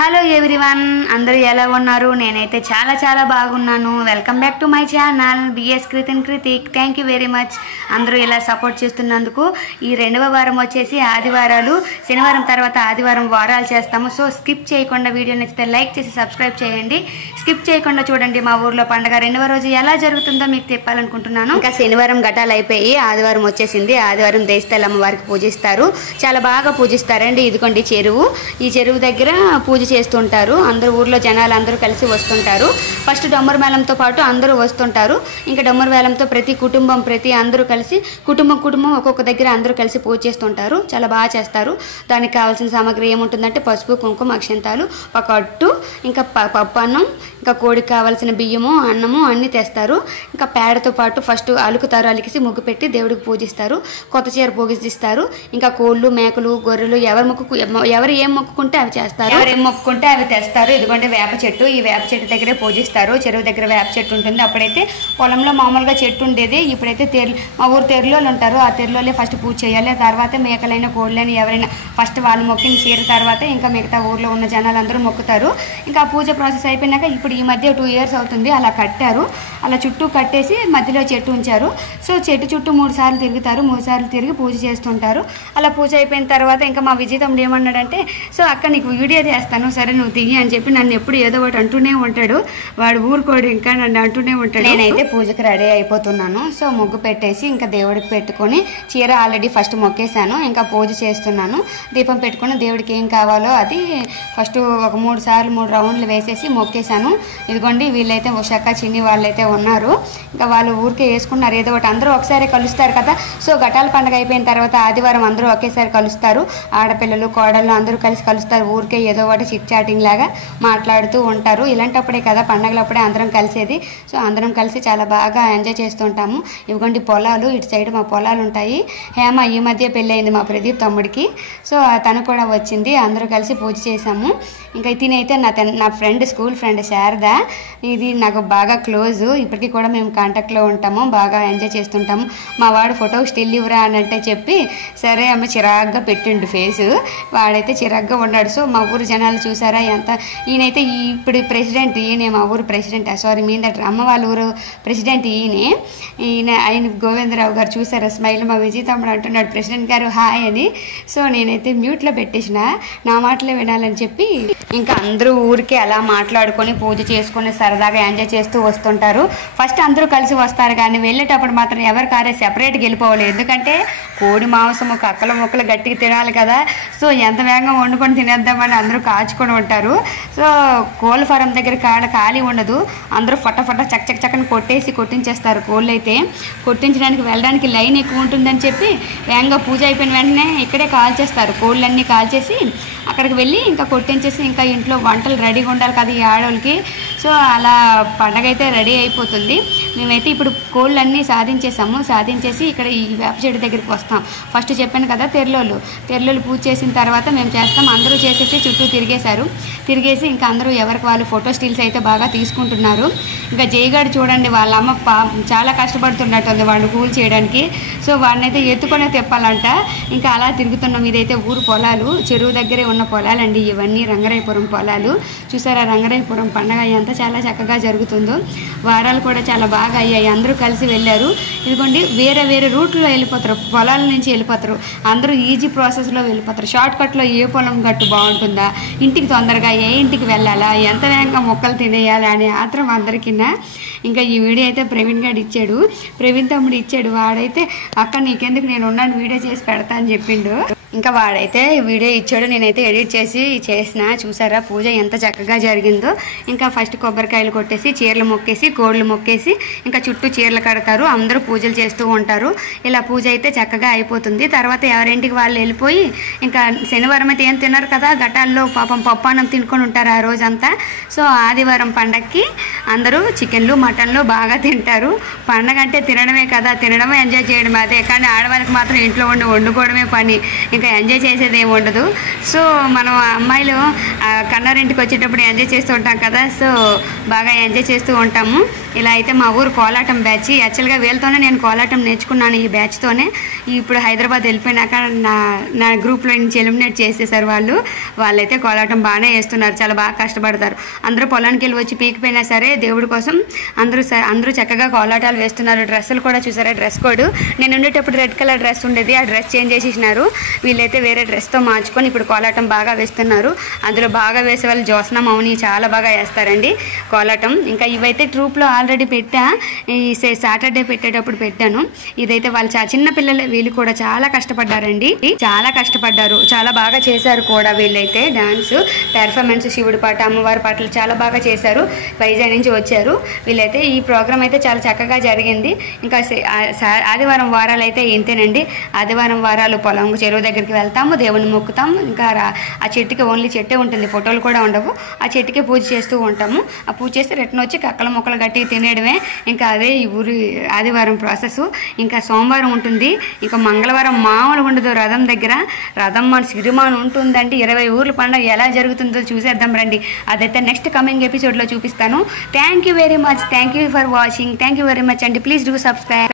Hello everyone, అందరూ ఎలా ఉన్నారు? నేనైతే చాలా బాగున్నాను. Welcome back to my channel BS Krithik. Thank you very much అందరూ ఇలా సపోర్ట్ చేస్తున్నందుకు. ఈ రెండవ వారం వచ్చేసి ఆదివారాలు, శనివారం తర్వాత ఆదివారం వారాలు చేస్తాము. సో స్కిప్ చేయకుండా వీడియో నచ్చితే లైక్ చేసి సబ్స్క్రైబ్ చేయండి. స్కిప్ చేయకుండా చూడండి. మా ఊర్లో పండుగ రెండవ రోజు ఎలా జరుగుతుందో మీకు చెప్పాలనుకుంటున్నాను. ఇంకా శనివారం ఘటాలు అయిపోయి ఆదివారం వచ్చేసింది. ఆదివారం దేశతల్లమ్మ వారికి పూజిస్తారు. చాలా బాగా పూజిస్తారండి. ఇదిగోండి చెరువు. ఈ చెరువు దగ్గర పూజ చేస్తుంటారు. అందరూ ఊర్లో జనాలు అందరూ కలిసి వస్తుంటారు. ఫస్ట్ డొమ్మర మేళంతో పాటు అందరూ వస్తుంటారు. ఇంకా డొమ్మర మేళంతో ప్రతి అందరూ కలిసి కుటుంబం ఒక్కొక్క దగ్గర అందరూ కలిసి పూజ చేస్తుంటారు. చాలా బాగా చేస్తారు. దానికి కావాల్సిన సామాగ్రి ఏముంటుందంటే పసుపు, కుంకుమ, అక్షంతాలు, ఒక అట్టు, ఇంకా పప్పు అన్నం, ఇంకా కోడికి కావాల్సిన బియ్యము, అన్నము అన్నీ తెస్తారు. ఇంకా పేడతో పాటు ఫస్ట్ అలుకుతారు. అలికిసి ముగ్గు పెట్టి దేవుడికి పూజిస్తారు. కొత్త చీర పూజిస్తారు. ఇంకా కోళ్ళు, మేకలు, గొర్రెలు ఎవరు ఏం మొక్కుకుంటే అవి చేస్తారు. ఎవరు ఏం మొక్కుకుంటే అవి తెస్తారు. ఇదిగోంటే వేప చెట్టు. ఈ వేప చెట్టు దగ్గరే పూజిస్తారు. చెరువు దగ్గర వేప చెట్టు ఉంటుంది. అప్పుడైతే పొలంలో మామూలుగా చెట్టు ఉండేది. ఇప్పుడైతే మా ఊరు తెరలోళ్ళు ఉంటారు. ఆ తెరలోనే ఫస్ట్ పూజ చేయాలి. తర్వాత మేకలైనా కోళ్ళైనా ఎవరైనా ఫస్ట్ వాళ్ళు మొక్కిన చీర తర్వాత ఇంకా మిగతా ఊర్లో ఉన్న జనాలు అందరూ మొక్కుతారు. ఇంకా ఆ పూజ ప్రాసెస్ అయిపోయినాక ఇప్పుడు ఈ మధ్య 2 years అవుతుంది అలా కట్టారు. అలా చుట్టూ కట్టేసి మధ్యలో చెట్టు ఉంచారు. సో చెట్టు చుట్టూ 3 సార్లు తిరుగుతారు. 3 సార్లు తిరిగి పూజ చేస్తుంటారు. అలా పూజ అయిపోయిన తర్వాత ఇంకా మా విజయ్ తమ్ముడు ఏమన్నాడంటే, సో అక్క నీకు వీడియో చేస్తాను, సరే నువ్వు దిగి అని చెప్పి నన్ను ఎప్పుడు ఏదో ఒకటి అంటూనే ఉంటాడు. వాడు ఊరుకోడు, ఇంకా నన్ను అంటూనే ఉంటాడు. నేనైతే పూజకి రెడీ అయిపోతున్నాను. సో ముగ్గు పెట్టేసి ఇంకా దేవుడికి పెట్టుకొని చీర ఆల్రెడీ ఫస్ట్ మొక్కేశాను. ఇంకా పూజ చేస్తున్నాను. దీపం పెట్టుకుని దేవుడికి ఏం కావాలో అది ఫస్ట్ ఒక 3 సార్లు 3 రౌండ్లు వేసేసి మొక్కేశాను. ఇదిగోండి వీళ్ళైతే ఉషక్క, చిన్ని వాళ్ళైతే ఉన్నారు. ఇంకా వాళ్ళు ఊరికే వేసుకున్నారు ఏదో ఒకటి. అందరూ ఒకసారి కలుస్తారు కదా. సో ఘటాల పండుగ అయిపోయిన తర్వాత ఆదివారం అందరూ ఒకేసారి కలుస్తారు. ఆడపిల్లలు, కోడళ్ళు అందరూ కలిసి కలుస్తారు. ఊరికే ఏదో ఒకటి చిట్ చాటింగ్ లాగా మాట్లాడుతూ ఉంటారు. ఇలాంటప్పుడే కదా పండగలప్పుడే అందరం కలిసేది. సో అందరం కలిసి చాలా బాగా ఎంజాయ్ చేస్తుంటాము. ఇదిగోండి పొలాలు, ఇటు సైడ్ మా పొలాలు ఉంటాయి. హేమ ఈ మధ్య పెళ్ళయింది మా ప్రదీప్ తమ్ముడికి. సో తను కూడా వచ్చింది. అందరూ కలిసి పూజ చేసాము. ఇంకా తినైతే నా ఫ్రెండ్, స్కూల్ ఫ్రెండ్ శారద. ఇది నాకు బాగా క్లోజ్. ఇప్పటికీ కూడా మేము కాంటాక్ట్లో ఉంటాము. బాగా ఎంజాయ్ చేస్తుంటాము. మా వాడు ఫోటో స్టిల్ ఇవ్వరా అని అంటే చెప్పి సరే అమ్మ చిరాగ్గా పెట్టిండు ఫేసు. వాడైతే చిరాగ్గా ఉన్నాడు. సో మా ఊరు జనాలు చూసారా ఎంత. ఈయనైతే ఇప్పుడు ప్రెసిడెంట్. ఈయనే మా ఊరు ప్రెసిడెంట్. సారీ మీందట అమ్మ వాళ్ళ ఊరు ప్రెసిడెంట్ ఆయన గోవిందరావు గారు. చూసారా స్మైల్. మా విజయ్ తమ్ముడు అంటున్నాడు ప్రెసిడెంట్ గారు హాయ్ అని. సో నేనైతే మ్యూట్లో పెట్టేసిన, నా మాటలే వినాలని చెప్పి. ఇంకా అందరూ ఊరికే అలా మాట్లాడుకొని పూజ చేసుకొని సరదాగా ఎంజాయ్ చేస్తూ వస్తుంటారు. ఫస్ట్ అందరూ కలిసి వస్తారు కానీ వెళ్ళేటప్పుడు మాత్రం ఎవరి కారే సెపరేట్గా వెళ్ళిపోవాలి. ఎందుకంటే కోడి మాంసము, కక్కల ముక్కలు గట్టిగా తినాలి కదా. సో ఎంత వేగంగా వండుకొని తినేద్దామని అందరూ కాచుకొని ఉంటారు. సో కోళ్ళ ఫారం దగ్గర ఖాళీ ఉండదు. అందరూ ఫటాఫట చక్కని కొట్టించేస్తారు. కోళ్ళు అయితే కొట్టించడానికి వెళ్ళడానికి లైన్ ఎక్కువ ఉంటుందని చెప్పి వేగంగా పూజ అయిపోయిన వెంటనే ఇక్కడే కాల్చేస్తారు. కోళ్ళన్నీ కాల్చేసి అక్కడికి వెళ్ళి ఇంకా కొట్టించేసి ఇంకా ఇంట్లో వంటలు రెడీగా ఉండాలి కదా ఈ ఆడవాళ్ళకి. సో అలా పండగ అయితే రెడీ అయిపోతుంది. మేమైతే ఇప్పుడు కోళ్ళన్నీ సాధించేసి ఇక్కడ ఈ వేప చెట్టు దగ్గరికి వస్తాం. ఫస్ట్ చెప్పాను కదా తెరలోళ్ళు పూజ చేసిన తర్వాత మేము చేస్తాం. అందరూ చేసేసి చుట్టూ తిరిగేసి ఇంకా అందరూ ఎవరికి వాళ్ళు ఫోటో స్టిల్స్ అయితే బాగా తీసుకుంటున్నారు. ఇంకా జయగాడు చూడండి వాళ్ళ అమ్మ చాలా కష్టపడుతున్నట్టుంది వాడిని కూల్ చేయడానికి. సో వాడిని అయితే ఎత్తుకొనే తెప్పాలంట. ఇంకా అలా తిరుగుతున్నాం. ఇదైతే ఊరు పొలాలు, చెరువు దగ్గరే ఉన్న పొలాలండి ఇవన్నీ. రంగరాయపురం పొలాలు. చూసారా రంగరాయపురం పండగ ఎంత చాలా చక్కగా జరుగుతుందో. వారాలు కూడా చాలా బాగా అయ్యాయి. అందరూ కలిసి వెళ్ళారు. ఇదిగోండి వేరే రూట్లో వెళ్ళిపోతారు. పొలాల నుంచి వెళ్ళిపోతారు. అందరూ ఈజీ ప్రాసెస్లో వెళ్ళిపోతారు. షార్ట్కట్లో ఏ పొలం గట్టు బాగుంటుందా, ఇంటికి తొందరగా ఏ ఇంటికి వెళ్ళాలా, ఎంత వేగంగా మొక్కలు తినేయాలా అని ఆత్రం అందరికీ. ఇంకా ఈ వీడియో అయితే ప్రవీణ్ తమ్ముడు ఇచ్చాడు. వాడైతే అక్క నీకెందుకు, నేను ఉన్నాను వీడియో చేసి పెడతా అని చెప్పిండు. ఇంకా వాడైతే వీడియో ఇచ్చాడు. నేనైతే ఎడిట్ చేసిన. చూసారా పూజ ఎంత చక్కగా జరిగిందో. ఇంకా ఫస్ట్ కొబ్బరికాయలు కొట్టేసి చీరలు మొక్కేసి కోళ్ళు మొక్కేసి ఇంకా చుట్టూ చీరలు కడతారు. అందరూ పూజలు చేస్తూ ఉంటారు. ఇలా పూజ అయితే చక్కగా అయిపోతుంది. తర్వాత ఎవరింటికి వాళ్ళు వెళ్ళిపోయి ఇంకా శనివారం అయితే ఏం తిన్నారు కదా, ఘటాల్లో పాపం పప్పాన్నం తినుకొని ఉంటారు ఆ రోజంతా. సో ఆదివారం పండగకి అందరూ చికెన్లు, మటన్లు బాగా తింటారు. పండగ అంటే తినడమే కదా, తినడమే ఎంజాయ్ చేయడం అదే. కానీ ఆడవాళ్ళకి మాత్రం ఇంట్లో వండుకోవడమే పని. ఇంకా ఎంజాయ్ చేసేది ఏమి ఉండదు. సో మనం అమ్మాయిలు కన్నారింటికి వచ్చేటప్పుడు ఎంజాయ్ చేస్తూ ఉంటాం కదా, సో బాగా ఎంజాయ్ చేస్తూ ఉంటాము. ఇలా అయితే మా ఊరు కోలాటం బ్యాచ్, యాక్చువల్గా వీళ్ళతోనే నేను కోలాటం నేర్చుకున్నాను, ఈ బ్యాచ్తోనే. ఇప్పుడు హైదరాబాద్ వెళ్ళిపోయినాక నా గ్రూప్లో నుంచి ఎలిమినేట్ చేసేసారు వాళ్ళైతే కోలాటం బాగానే వేస్తున్నారు, చాలా బాగా కష్టపడతారు. అందరూ పొలానికి వెళ్ళి వచ్చి పీకిపోయినా సరే దేవుడి కోసం అందరూ చక్కగా కోలాటాలు వేస్తున్నారు. డ్రెస్సులు కూడా చూసారా, డ్రెస్ కోడ్ నేను ఉండేటప్పుడు రెడ్ కలర్ డ్రెస్ ఉండేది, ఆ డ్రెస్ చేంజ్ చేసేసినారు. వీళ్ళైతే వేరే డ్రెస్తో మార్చుకొని ఇప్పుడు కోలాటం బాగా వేస్తున్నారు. అందులో బాగా వేసే వాళ్ళు జ్యోత్స్న, మౌని చాలా బాగా వేస్తారండి కోలాటం. ఇంకా ఇవైతే ట్రూప్లో ఆల్రెడీ పెట్టా, ఈ సాటర్డే పెట్టేటప్పుడు పెట్టాను. ఇదైతే వాళ్ళు చిన్న పిల్లలు, వీళ్ళు కూడా చాలా కష్టపడ్డారండి, చాలా కష్టపడ్డారు, చాలా బాగా చేశారు కూడా. వీళ్ళైతే డాన్స్ పెర్ఫార్మెన్స్, శివుడి పాట, అమ్మవారి పాటలు చాలా బాగా చేశారు. వైజాగ్ నుంచి వచ్చారు వీళ్ళైతే. ఈ ప్రోగ్రామ్ అయితే చాలా చక్కగా జరిగింది. ఇంకా ఆదివారం వారాలు అయితే ఇంతేనండి. ఆదివారం వారాలు పొలం చెరువు దగ్గరికి వెళ్తాము, దేవుని మొక్కుతాము. ఇంకా ఆ చెట్టుకి ఓన్లీ చెట్టే ఉంటుంది, ఫోటోలు కూడా ఉండవు. ఆ చెట్టుకే పూజ చేస్తూ ఉంటాము. ఆ పూజ చేస్తే రిటర్న్ వచ్చి కక్కల మొక్కలు గట్టి తినేయడమే. ఇంకా అదే ఈ ఊరి ఆదివారం ప్రాసెస్. ఇంకా సోమవారం ఉంటుంది, ఇంకా మంగళవారం మామూలుగా ఉండదు. రథం దగ్గర రథం మన సిరిమాన్ ఉంటుందంటే 20 ఊర్ల పండుగ ఎలా జరుగుతుందో చూసేద్దాం రండి. అదైతే నెక్స్ట్ కమింగ్ ఎపిసోడ్లో చూపిస్తాను. Thank you very much, thank you for watching, thank you very much అండి. Please do subscribe.